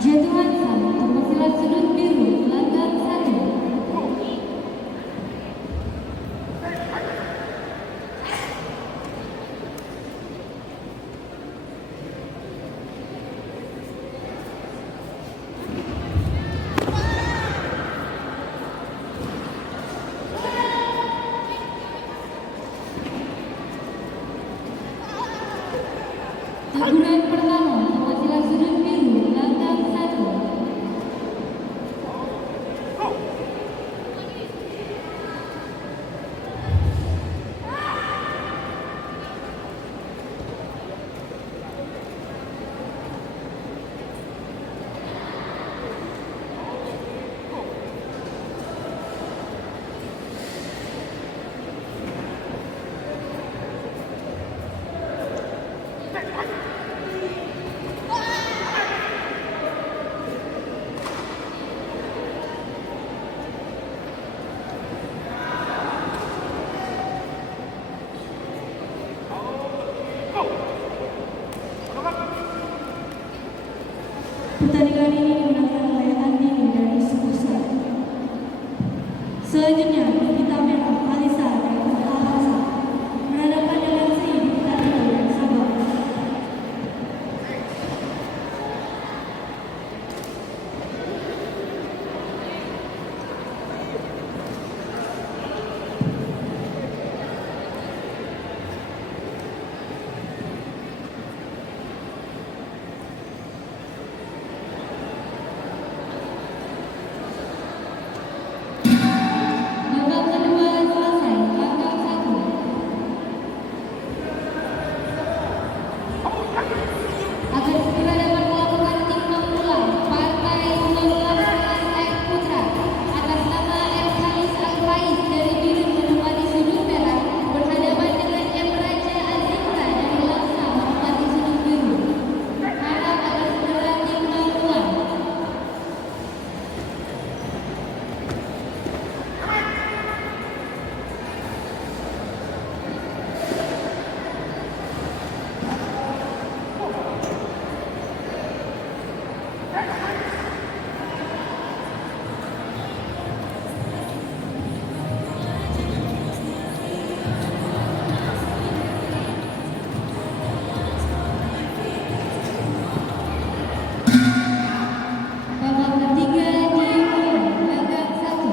Jatuhan untuk pesilat sudut biru gelanggang 1. Teguran pertama untuk pesilat sudut biru gelanggang 1. Pertandingan ini dimenangkan oleh Andi dari Sukusa. Selanjutnya, kita merah Alisa dari Alasa berhadapan dengan Si di pertandingan yang sama. Babak kedua selesai, gelanggang 1. Agar segera dapat melakukan timbang pula partai 19 F Putra atas nama M Khalis Al-Faiz dari biru menempati sudut merah berhadapan dengan M Raja Azikra dari Laksa menempati sudut biru. Harap agar segera timbang pula. Babak ketiga dimulai, gelanggang 1.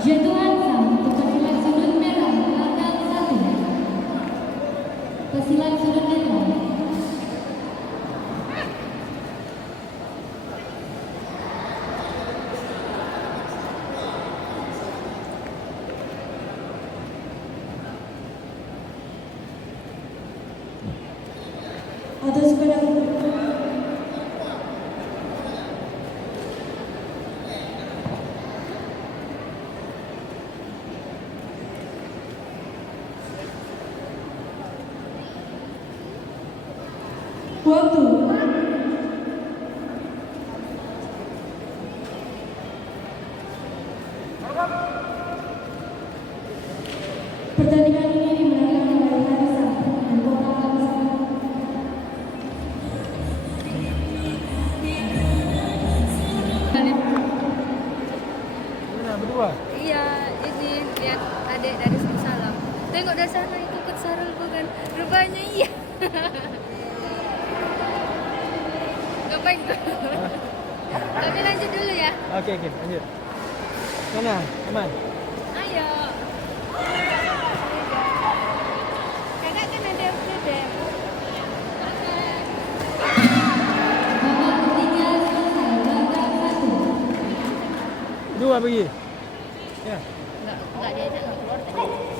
Jatuhan untuk pesilat sudut merah gelanggang 1. Pesilat sudut netral. Atas pada Waktu. Pertandingan ini dimenangkan oleh Larissa dan Kota Larissa. Mana berdua? Iya, ini lihat adik dari Salam. Tengok dari sana itu ikut Sarul bukan? Rupanya iya. Ngapain tuh? Kami lanjut dulu ya. Okey, lanjut. Mana? Aman? Ayo. Kakak kan ada bebek. Babak ketiga selesai. Babak 1. Dua pergi. Ya. Enggak dia nak keluar tadi.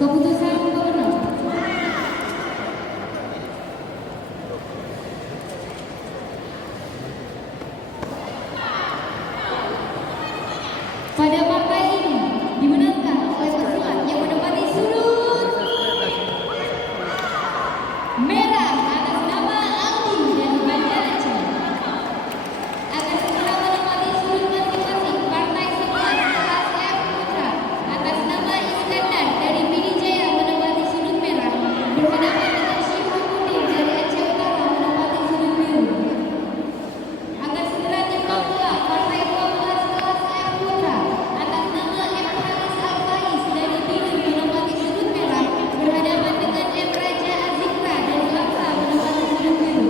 Keputusan pemenang. Pada partai ini dimenangkan oleh pesilat yang menempati sudut merah atas nama Aldi dan Bandar Aceh. Akan segera menempati sudut masing-masing partai sebelas kelas F Putra atas nama Iskandar dari Pidi Jaya menempati sudut merah berhadapan dengan Syifuddin dari Aceh Utara menempati sudut biru. Akan segera timbang pula partai 12 kelas F Putra atas nama M. Haris Al-Faiz dari Biru menempati sudut merah berhadapan dengan M. Raja Azikra dari Laksa menempati sudut biru.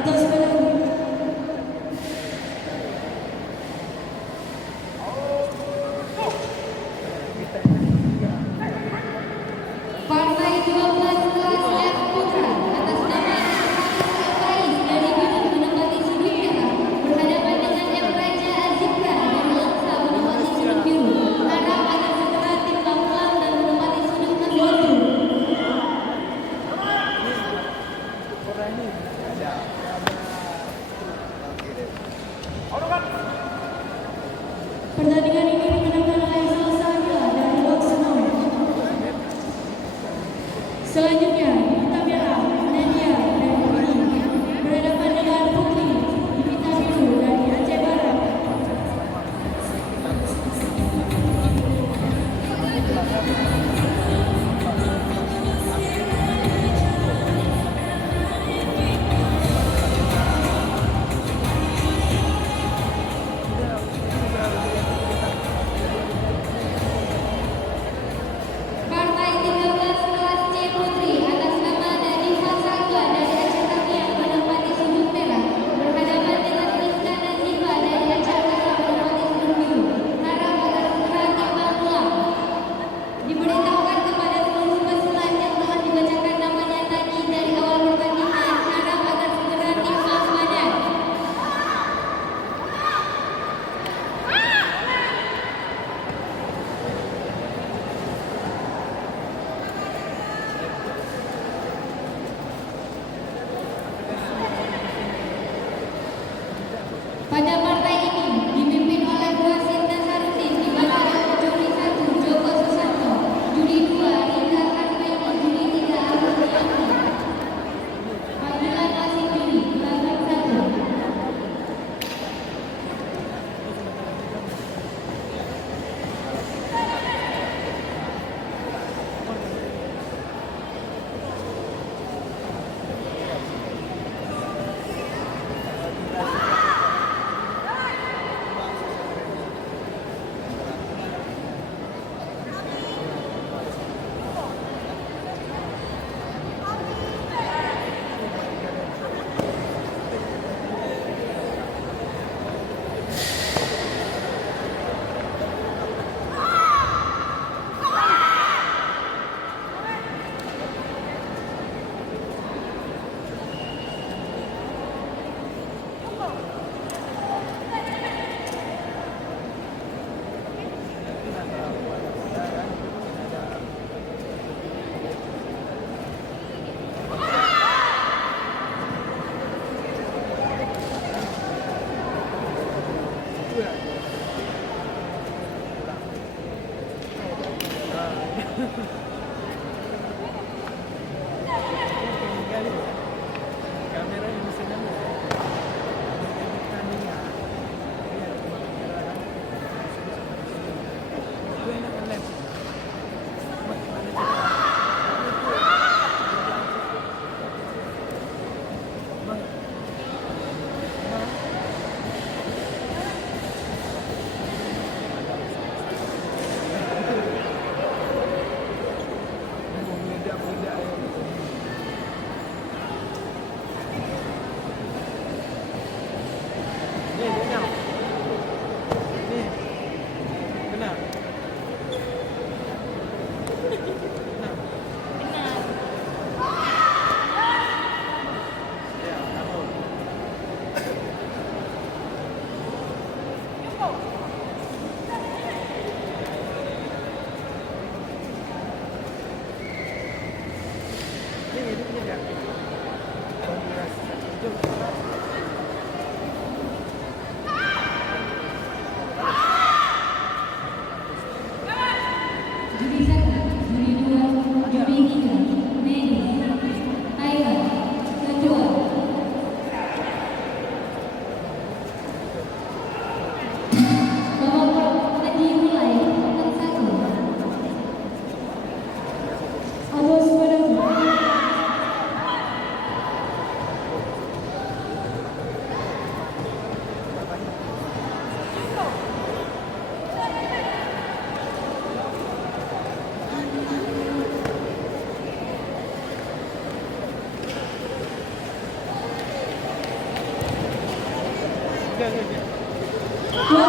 Atas penalti. Partai 12 kelas F Putra atas nama Haris Al-Faiz dari Biru menempati sudut merah berhadapan dengan M. Raja Azikra dari Laksa menempati sudut biru. Harap akan segera timbang pulang dan menempati sudut masing-masing. Orang ni ada. Pertandingan ini dimenangkan oleh Salsabila dari Loksano. Selanjutnya, Bintang Merah Nadia dari Bali berhadapan dengan Putri Bintang Biru dari Aceh Barat. Partai 13 kelas C Putri Kali ya. Kamera yang bisa ngambil. Tandingan. Iya, cuma kamera kan. Gue enak kan lens. Mana cara? Bang. Bang. Meledak-meledak ya. Ni, Daniel. Ni. Benar. Benar. Benar. Ya, tahu. Ini punya dia. Kombinasi satu jam. Juri 1, juri 2, juri 3, Medi, Thailand, kedua. Babak dimulai, nomor 1. Abos Padaku. Dia. 20.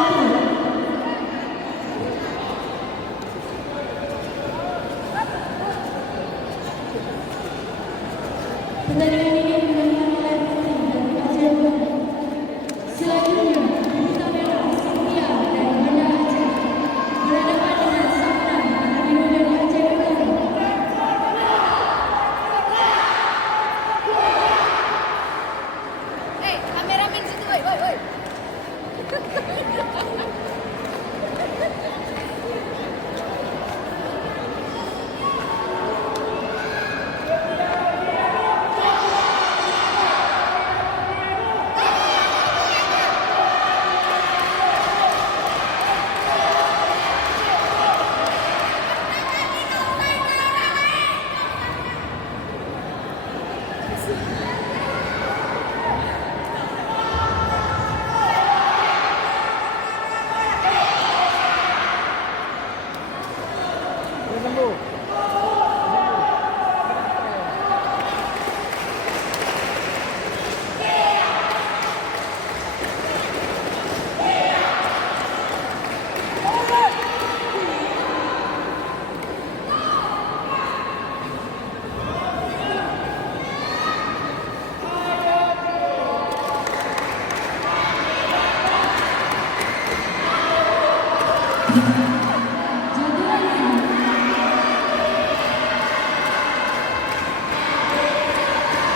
Pertandingan ini dimenangkan oleh tim dari Aceh Utara. Selanjutnya, tim merah Cynthia dari Banda Aceh berhadapan dengan Safra biru dari Aceh Utara. Kameramen situ, woi, woi, woi. Dia sembuh.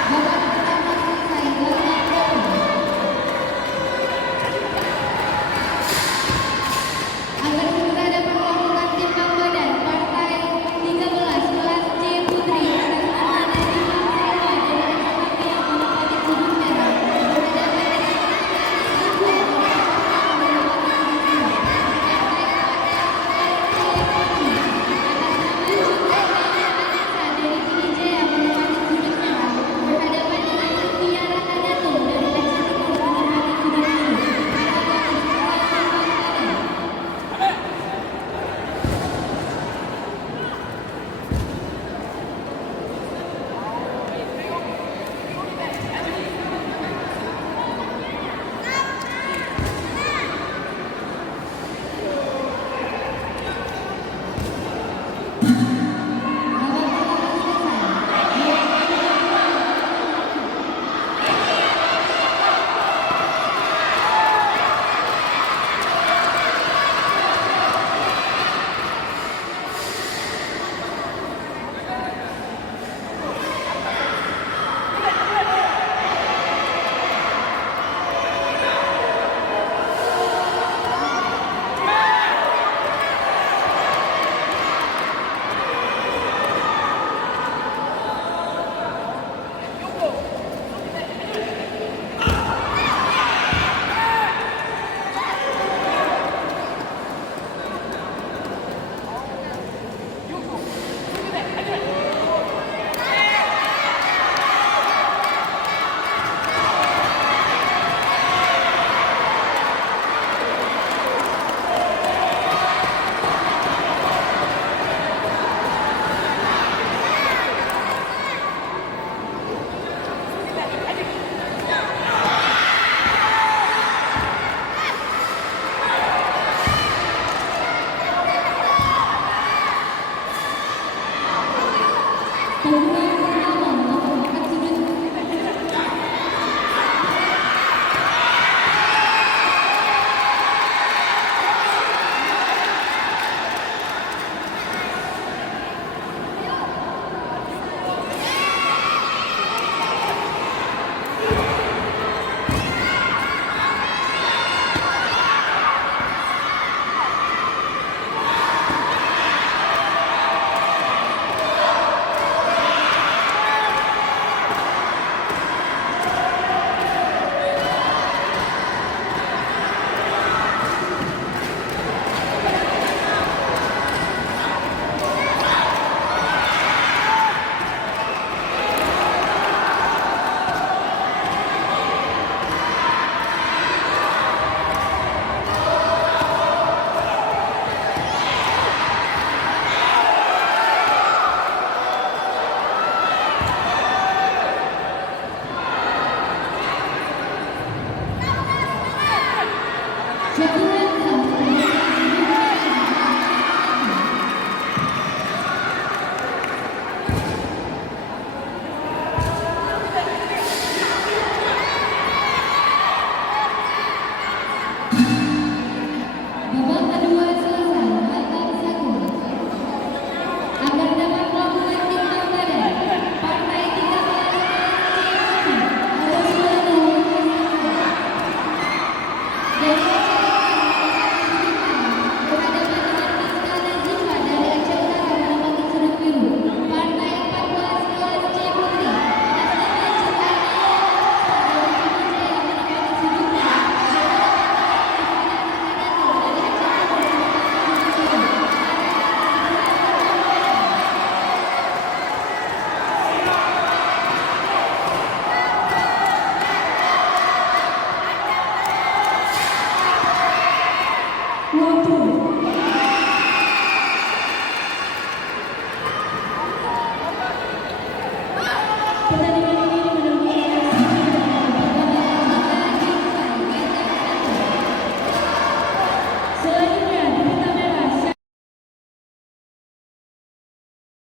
Babak pertama selesai 8-0. Agar segera dapat melakukan timbang badan partai 13 kelas C Putri atas nama Nadima Selva dari SKP yang menempati sudut merah berhadapan dengan Ibu dari SKP yang menempati sudut Peluang pertama untuk mengangkat sudut. Jatuhan satu. Babak kedua selesai, angka 1. Agar dapat melakukan timbang badan, partai 13 harus melalui dari berhadapan dengan Miska Nazima dari Aceh Utara menempati sudut biru. Partai 14 kelas C Putri atas nama Cinta Alia dari Pidijaya menempati sudut merah. Pertandingan